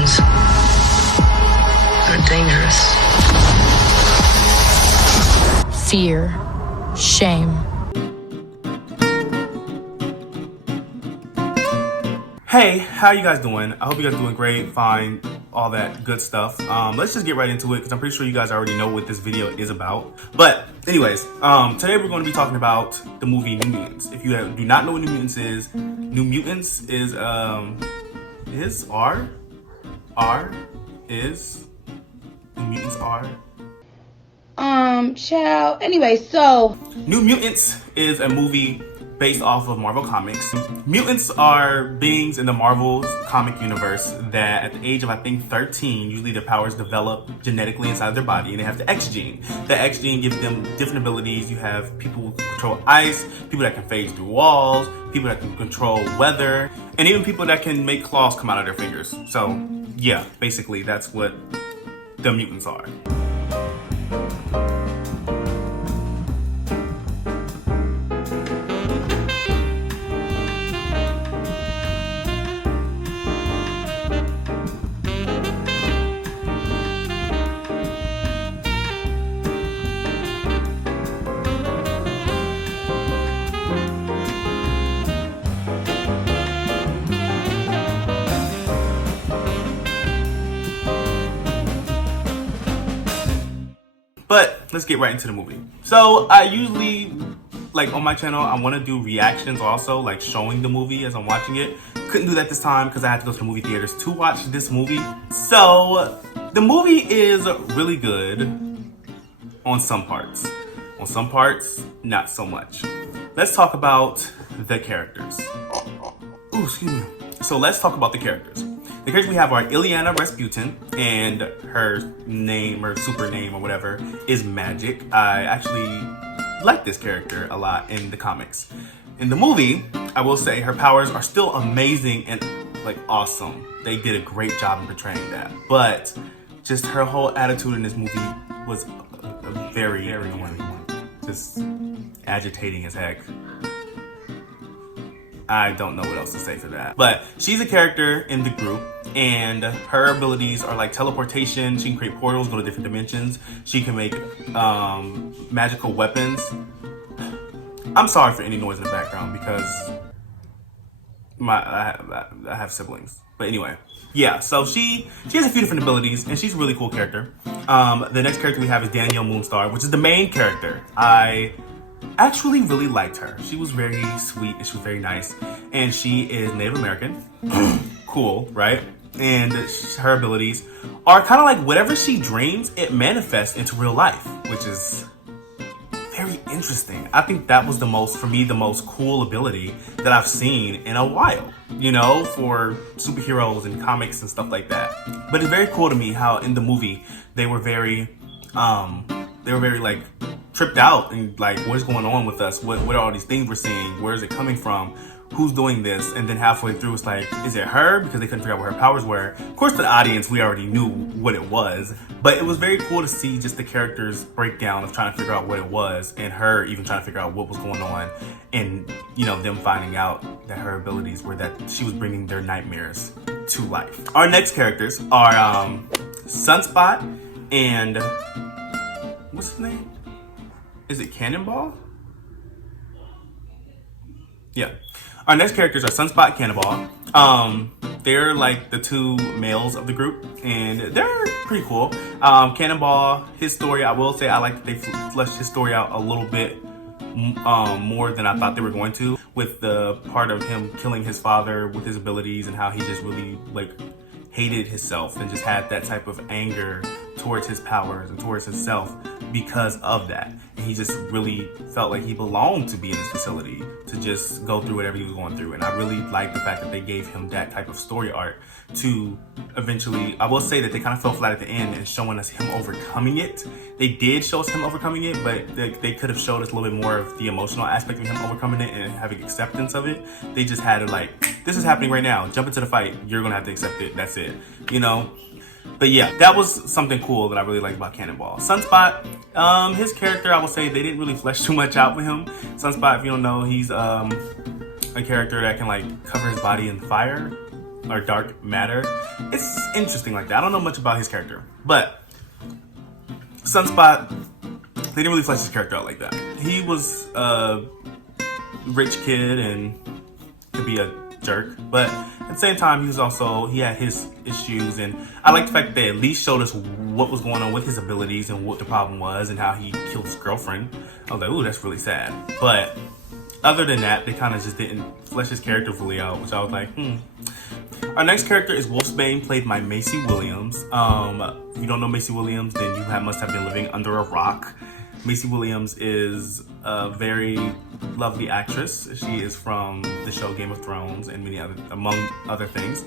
mutants. They're dangerous. Fear, shame. Hey, how you guys doing? I hope you guys are doing great, fine, all that good stuff. Let's just get right into it because I'm pretty sure you guys already know what this video is about. But anyways, today we're going to be talking about the movie New Mutants. If you do not know what New Mutants is, New Mutants is New Mutants are. Child. Anyway, so New Mutants is a movie based off of Marvel Comics. Mutants are beings in the Marvel comic universe that at the age of, I think, 13, usually their powers develop genetically inside their body, and they have the X gene. The X gene gives them different abilities. You have people who control ice, people that can phase through walls, people that can control weather, and even people that can make claws come out of their fingers. So, yeah, basically that's what the mutants are. But let's get right into the movie. So I usually, like on my channel, I want to do reactions also, like showing the movie as I'm watching it. Couldn't do that this time because I had to go to the movie theaters to watch this movie. So the movie is really good on some parts. On some parts, not so much. Let's talk about the characters. Ooh, excuse me. So let's talk about the characters. The characters we have are Illyana Rasputin, and her name or super name or whatever is Magic. I actually like this character a lot in the comics. In the movie, I will say her powers are still amazing and like awesome. They did a great job in portraying that. But just her whole attitude in this movie was a very annoying one. Just agitating as heck. I don't know what else to say for that. But she's a character in the group, and her abilities are like teleportation. She can create portals, go to different dimensions. She can make magical weapons. I'm sorry for any noise in the background because I have siblings. But anyway, yeah, so she has a few different abilities, and she's a really cool character. The next character we have is Danielle Moonstar, which is the main character. I actually really liked her. She was very sweet and she was very nice, and she is Native American. Cool, right? And her abilities are kind of like whatever she dreams, it manifests into real life, which is very interesting. I think that was the most cool ability that I've seen in a while, you know, for superheroes and comics and stuff like that. But it's very cool to me how in the movie they were very like tripped out and like, what's going on with us? What are all these things we're seeing? Where is it coming from? Who's doing this? And then halfway through, it's like, is it her? Because they couldn't figure out what her powers were. Of course, the audience, we already knew what it was, but it was very cool to see just the characters' breakdown of trying to figure out what it was, and her even trying to figure out what was going on, and you know, them finding out that her abilities were that she was bringing their nightmares to life. Our next characters are Sunspot and what's his name? Is it Cannonball? Yeah. Our next characters are Sunspot and Cannonball. They're like the two males of the group, and they're pretty cool. Cannonball, his story, I will say I like that they fleshed his story out a little bit more than I thought they were going to, with the part of him killing his father with his abilities and how he just really like hated himself and just had that type of anger towards his powers and towards himself because of that. And he just really felt like he belonged to be in this facility, to just go through whatever he was going through. And I really like the fact that they gave him that type of story arc to eventually, I will say that they kind of fell flat at the end and showing us him overcoming it. They did show us him overcoming it, but they could have showed us a little bit more of the emotional aspect of him overcoming it and having acceptance of it. They just had to like, this is happening right now, jump into the fight, you're gonna have to accept it, that's it, you know? But yeah, that was something cool that I really liked about Cannonball. Sunspot, his character, I will say they didn't really flesh too much out with him. Sunspot, if you don't know, he's a character that can like cover his body in fire. or dark matter. It's interesting like that. I don't know much about his character, but Sunspot, they didn't really flesh his character out like that. He was a rich kid and could be a jerk, but at the same time, he had his issues, and I like the fact that they at least showed us what was going on with his abilities and what the problem was and how he killed his girlfriend. I was like, ooh, that's really sad. But other than that, they kind of just didn't flesh his character fully out, which I was like, Our next character is Wolfsbane, played by Macy Williams. If you don't know Macy Williams, then you must have been living under a rock. Macy Williams is a very lovely actress. She is from the show Game of Thrones and among other things.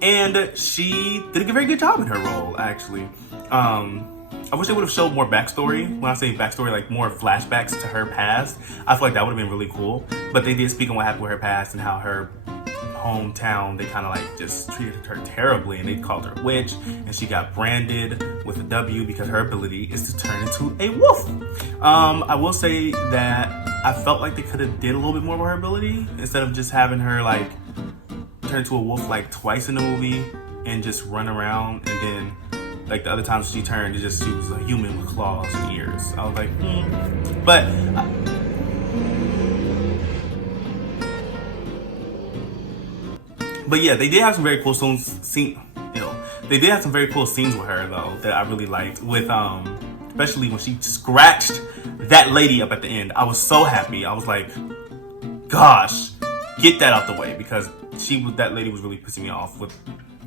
And she did a very good job in her role, actually. I wish they would have showed more backstory. When I say backstory, like more flashbacks to her past. I feel like that would have been really cool. But they did speak on what happened with her past and how her hometown, they kind of like just treated her terribly, and they called her a witch, and she got branded with a W because her ability is to turn into a wolf. I will say that I felt like they could have did a little bit more with her ability instead of just having her like turn into a wolf like twice in the movie and just run around, and then like the other times she turned, she was a human with claws and ears. I was like, But yeah, they did have some very cool they did have some very cool scenes with her though that I really liked. With especially when she scratched that lady up at the end. I was so happy. I was like, gosh, get that out the way, because that lady was really pissing me off with.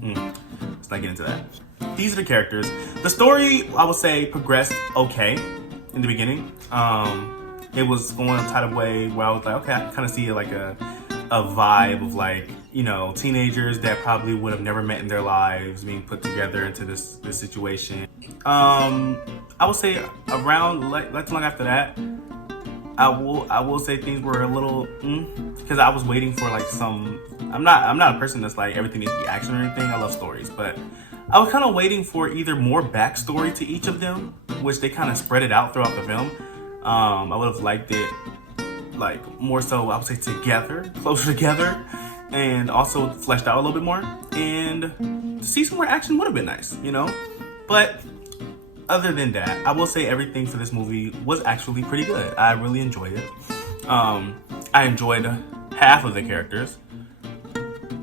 Let's not get into that. These are the characters. The story, I would say, progressed okay in the beginning. It was going a type of way where I was like, okay, I can kind of see like a vibe of like, teenagers that probably would have never met in their lives being put together into this situation. I would say around not too long after that, I will say things were a little because I was waiting for like some. I'm not a person that's like everything needs to be action or anything. I love stories, but I was kind of waiting for either more backstory to each of them, which they kind of spread it out throughout the film. I would have liked it like more so, I would say closer together, and also fleshed out a little bit more. And to see some more action would have been nice, But other than that, I will say everything for this movie was actually pretty good. I really enjoyed it. I enjoyed half of the characters.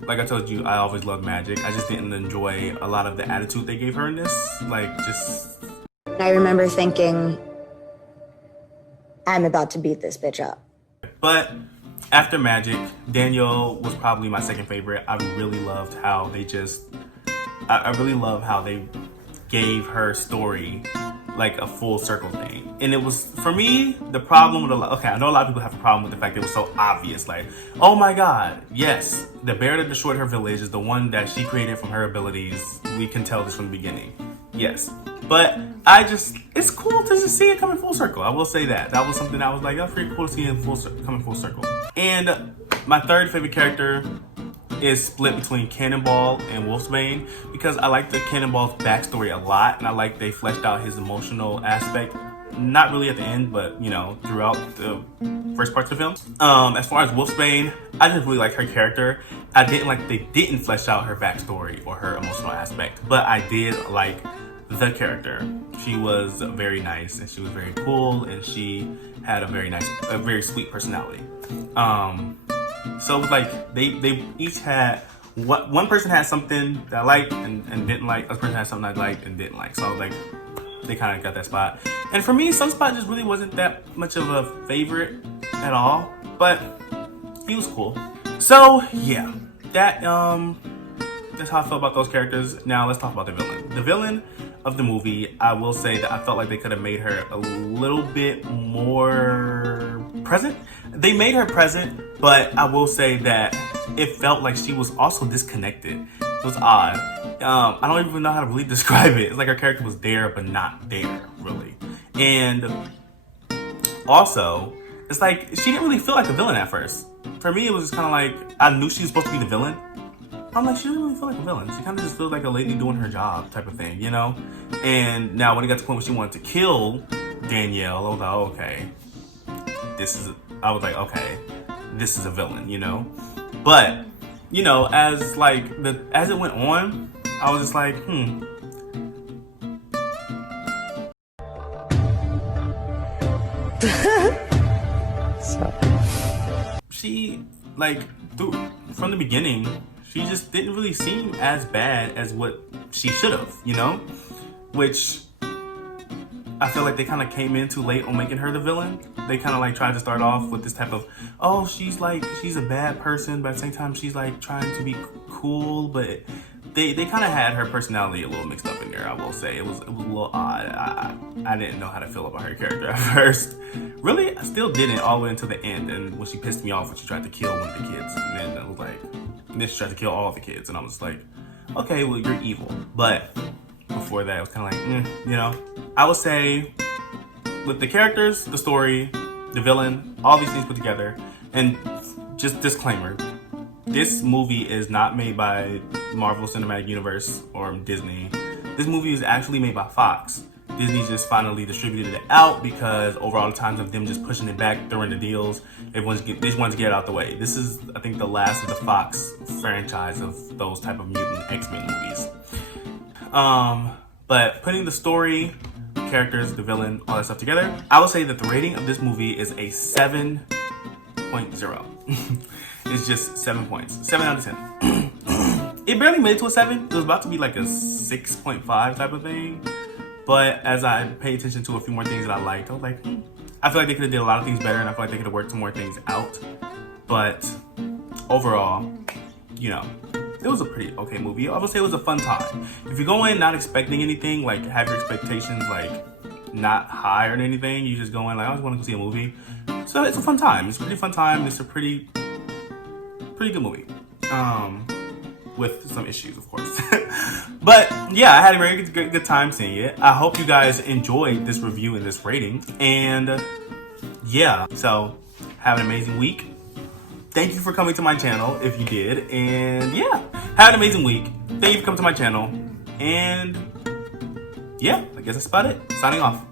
Like I told you, I always loved Magic. I just didn't enjoy a lot of the attitude they gave her in this. I remember thinking, I'm about to beat this bitch up. But after Magic, Danielle was probably my second favorite. I really loved how I really love how they gave her story like a full circle thing. And it was, for me, the problem with I know a lot of people have a problem with the fact that it was so obvious. Like, oh my God, yes, the bear that destroyed her village is the one that she created from her abilities. We can tell this from the beginning. Yes. But it's cool to just see it coming full circle. I will say that. That was something I was like, that's pretty cool to see it coming full circle. And my third favorite character is split between Cannonball and Wolfsbane, because I like the Cannonball's backstory a lot, and I like they fleshed out his emotional aspect. Not really at the end, but throughout the first parts of the film. As far as Wolfsbane, I just really like her character. I didn't like they didn't flesh out her backstory or her emotional aspect, but I did like the character. She was very nice, and she was very cool, and she had a very sweet personality. So it was like they each had one person had something that I liked and didn't like. Other person had something I liked and didn't like. So I was like, they kind of got that spot. And for me, Sunspot just really wasn't that much of a favorite at all, but he was cool. So yeah, that's how I felt about those characters. Now let's talk about the villain. The villain of the movie, I will say that I felt like they could have made her a little bit more present. They made her present, but I will say that it felt like she was also disconnected. It was odd. I don't even know how to really describe it. It's like her character was there, but not there, really. And also, it's like she didn't really feel like a villain at first. For me, it was just kind of like, I knew she was supposed to be the villain. I'm like, she doesn't really feel like a villain. She kind of just feels like a lady doing her job type of thing, And now when it got to the point where she wanted to kill Danielle, I was like, okay, this is a villain, But you know, as like as it went on, I was just like, she like from the beginning, she just didn't really seem as bad as what she should have, you know, which I feel like they kind of came in too late on making her the villain. They kind of like tried to start off with this type of, oh, she's a bad person, but at the same time she's like trying to be cool. But they kind of had her personality a little mixed up in there. I will say it was a little odd. I didn't know how to feel about her character at first. Really, I still didn't all the way until the end. And when she pissed me off when she tried to kill one of the kids, and then I was like, then she tried to kill all of the kids, and I was like, okay, well you're evil, but. Before that, it was kind of like, you know. I would say, with the characters, the story, the villain, all these things put together, and just disclaimer, this movie is not made by Marvel Cinematic Universe or Disney. This movie is actually made by Fox. Disney just finally distributed it out because over all the times of them just pushing it back during the deals, they just wanted to get it out the way. This is, I think, the last of the Fox franchise of those type of mutant X-Men movies. But putting the story, characters, the villain, all that stuff together, I would say that the rating of this movie is a 7.0. It's just 7 points. 7 out of 10. It barely made it to a 7. It was about to be like a 6.5 type of thing. But as I paid attention to a few more things that I liked, I was like, I feel like they could have did a lot of things better, and I feel like they could have worked some more things out. But overall, you know, it was a pretty okay movie. I would say it was a fun time. If you go in not expecting anything, like have your expectations like not high or anything, you just go in like, I just want to go see a movie. So it's a fun time. It's a pretty fun time. It's a pretty good movie. With some issues, of course. But yeah, I had a very good time seeing it. I hope you guys enjoyed this review and this rating. And yeah, so have an amazing week. Thank you for coming to my channel if you did. And yeah, have an amazing week. Thank you for coming to my channel. And yeah, I guess that's about it. Signing off.